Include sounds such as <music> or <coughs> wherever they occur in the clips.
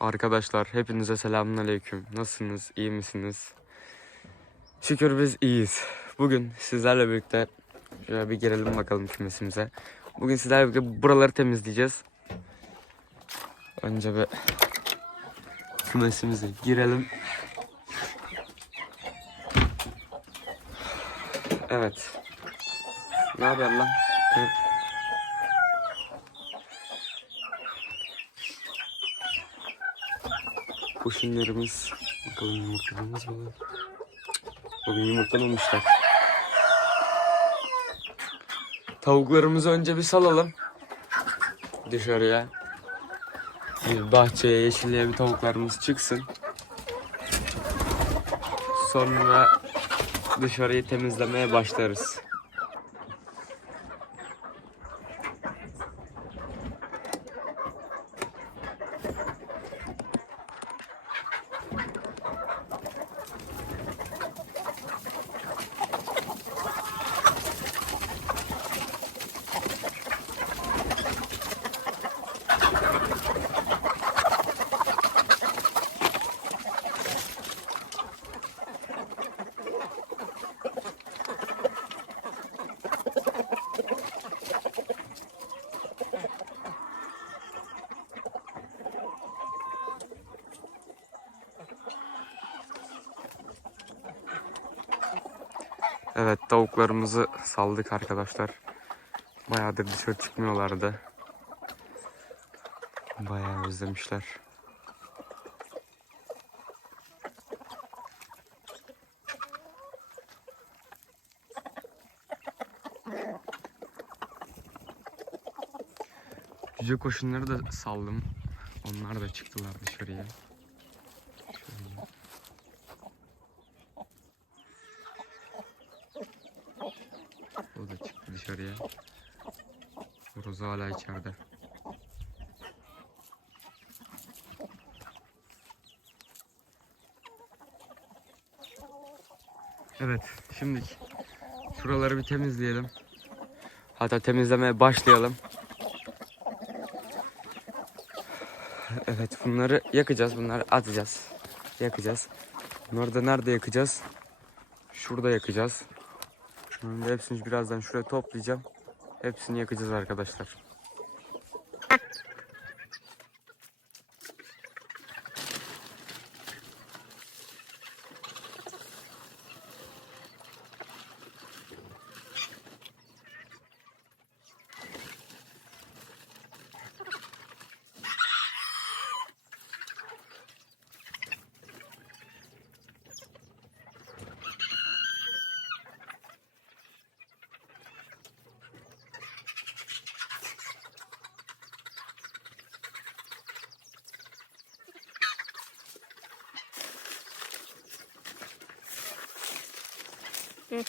Arkadaşlar hepinize selamünaleyküm. Nasılsınız? İyi misiniz? Şükür biz iyiyiz. Bugün sizlerle birlikte şöyle bir girelim bakalım kümesimize. Bugün sizlerle birlikte buraları temizleyeceğiz. Önce bir kümesimize girelim. Evet. Ne haber lan? Hı. Kuşunlarımız. Bakalım yumurtalarımız mı? Bugün yumurtlamamışlar. Tavuklarımızı önce bir salalım. Dışarıya. Bir bahçeye, yeşilliğe bir tavuklarımız çıksın. Sonra dışarıyı temizlemeye başlarız. Evet tavuklarımızı saldık arkadaşlar. Bayağıdır dışarı çıkmıyorlardı. Bayağı özlemişler. Cüce koşunları da saldım. Onlar da çıktılar dışarıya. Şöyle. O da çıktı dışarıya. Horoz hala içeride. Evet, şimdi şuraları bir temizleyelim. Hatta temizlemeye başlayalım. Evet, bunları yakacağız, bunları atacağız. Yakacağız. Bunları da nerede yakacağız? Şurada yakacağız. Hepsini birazdan şuraya toplayacağım. Hepsini yakacağız arkadaşlar. 嗯。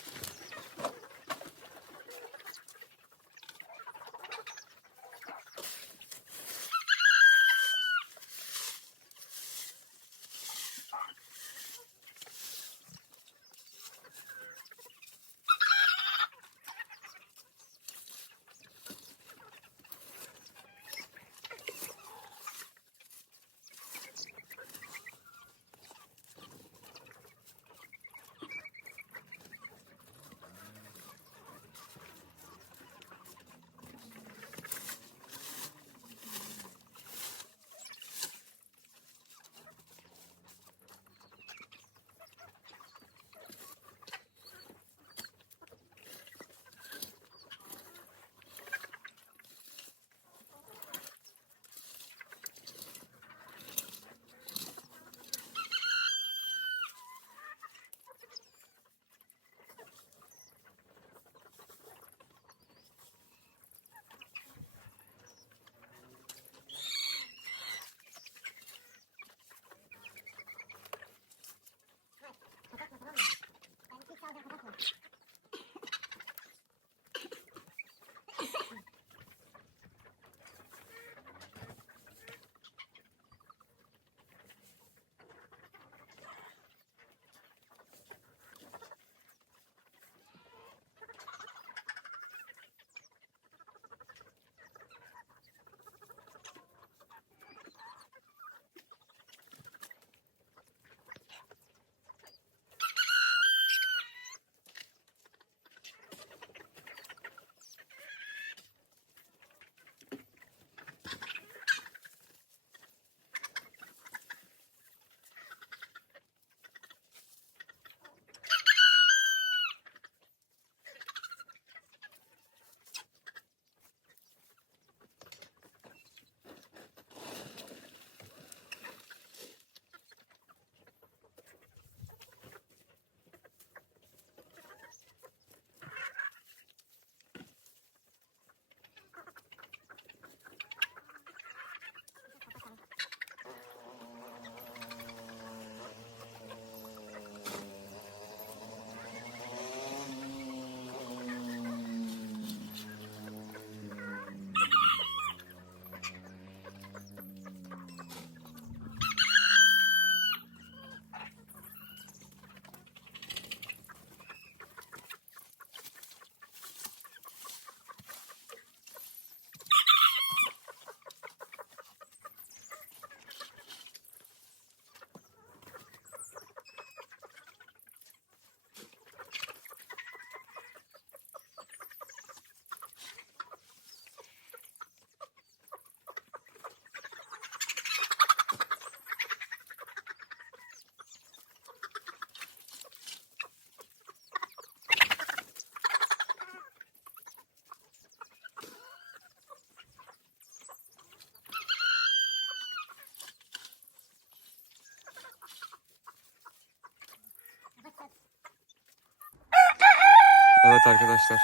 Evet arkadaşlar.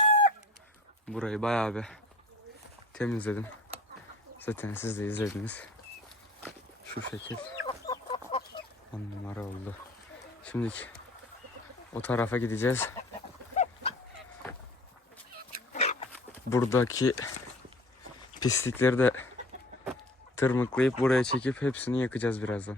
Burayı bayağı bir temizledim. Zaten siz de izlediniz. Şu şekil. On numara oldu. Şimdi o tarafa gideceğiz. Buradaki pislikleri de tırmıklayıp buraya çekip hepsini yakacağız birazdan.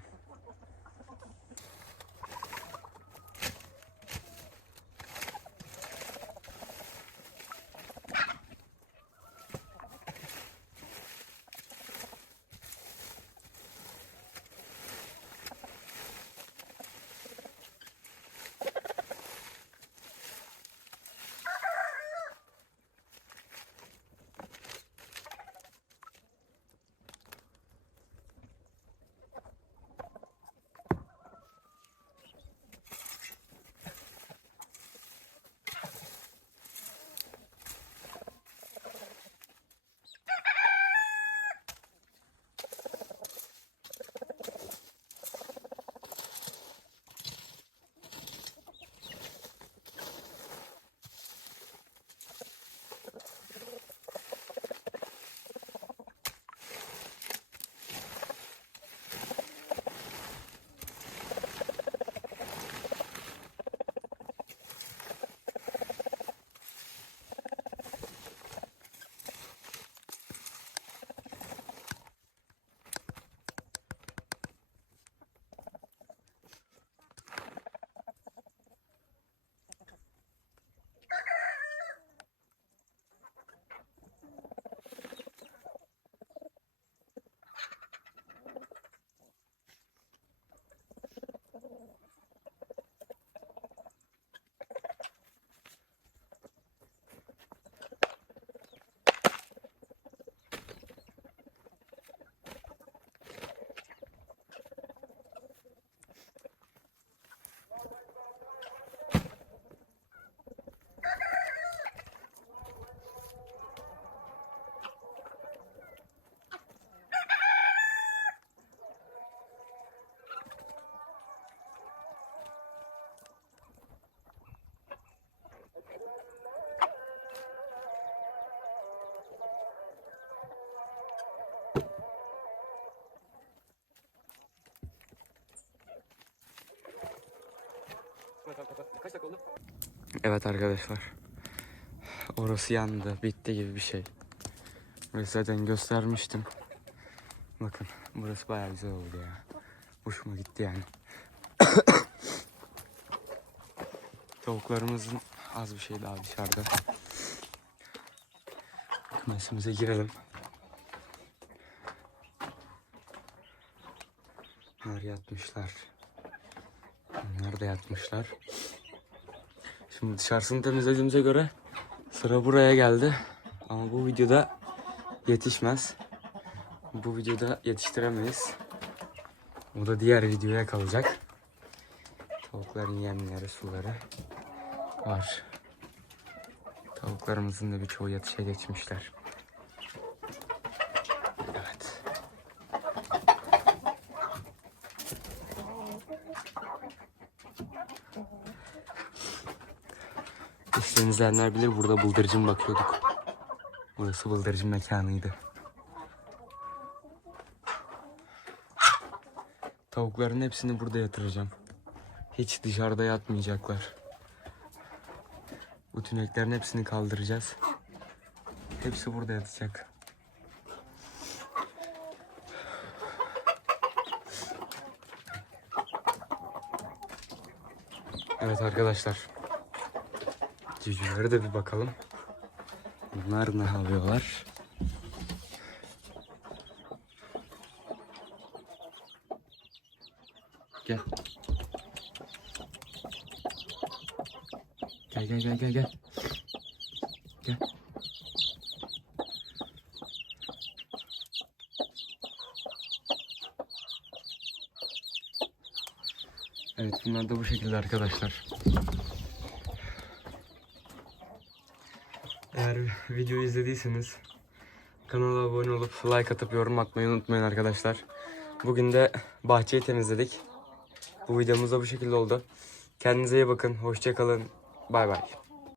Evet arkadaşlar. Orası yandı. Bitti gibi bir şey. Ve zaten göstermiştim. Bakın burası bayağı güzel oldu ya. Hoşuma gitti yani. <coughs> Tavuklarımızın az bir şey daha dışarıda. Kümesimize girelim. Bunlar yatmışlar. Bunlar da yatmışlar. Şimdi dışarısını temizlediğimize göre sıra buraya geldi. Ama bu videoda yetişmez. Bu videoda yetiştiremeyiz. O da diğer videoya kalacak. Tavukların yemleri, suları var. Tavuklarımızın da birçoğu yatışa geçmişler. Evet. İşte izleyenler bilir burada bıldırcın bakıyorduk. Burası bıldırcın mekanıydı. Tavukların hepsini burada yatıracağım. Hiç dışarıda yatmayacaklar. Bu tüneklerin hepsini kaldıracağız. Hepsi burada yatacak. Evet arkadaşlar. Civcivlere de bir bakalım. Bunlar ne yapıyorlar? Gel. Gel gel gel gel gel. Gel. Evet bunlar da bu şekilde arkadaşlar. Eğer <laughs> videoyu izlediyseniz kanala abone olup like atıp yorum atmayı unutmayın arkadaşlar. Bugün de bahçeyi temizledik. Bu videomuz da bu şekilde oldu. Kendinize iyi bakın. Hoşça kalın. Bay bay.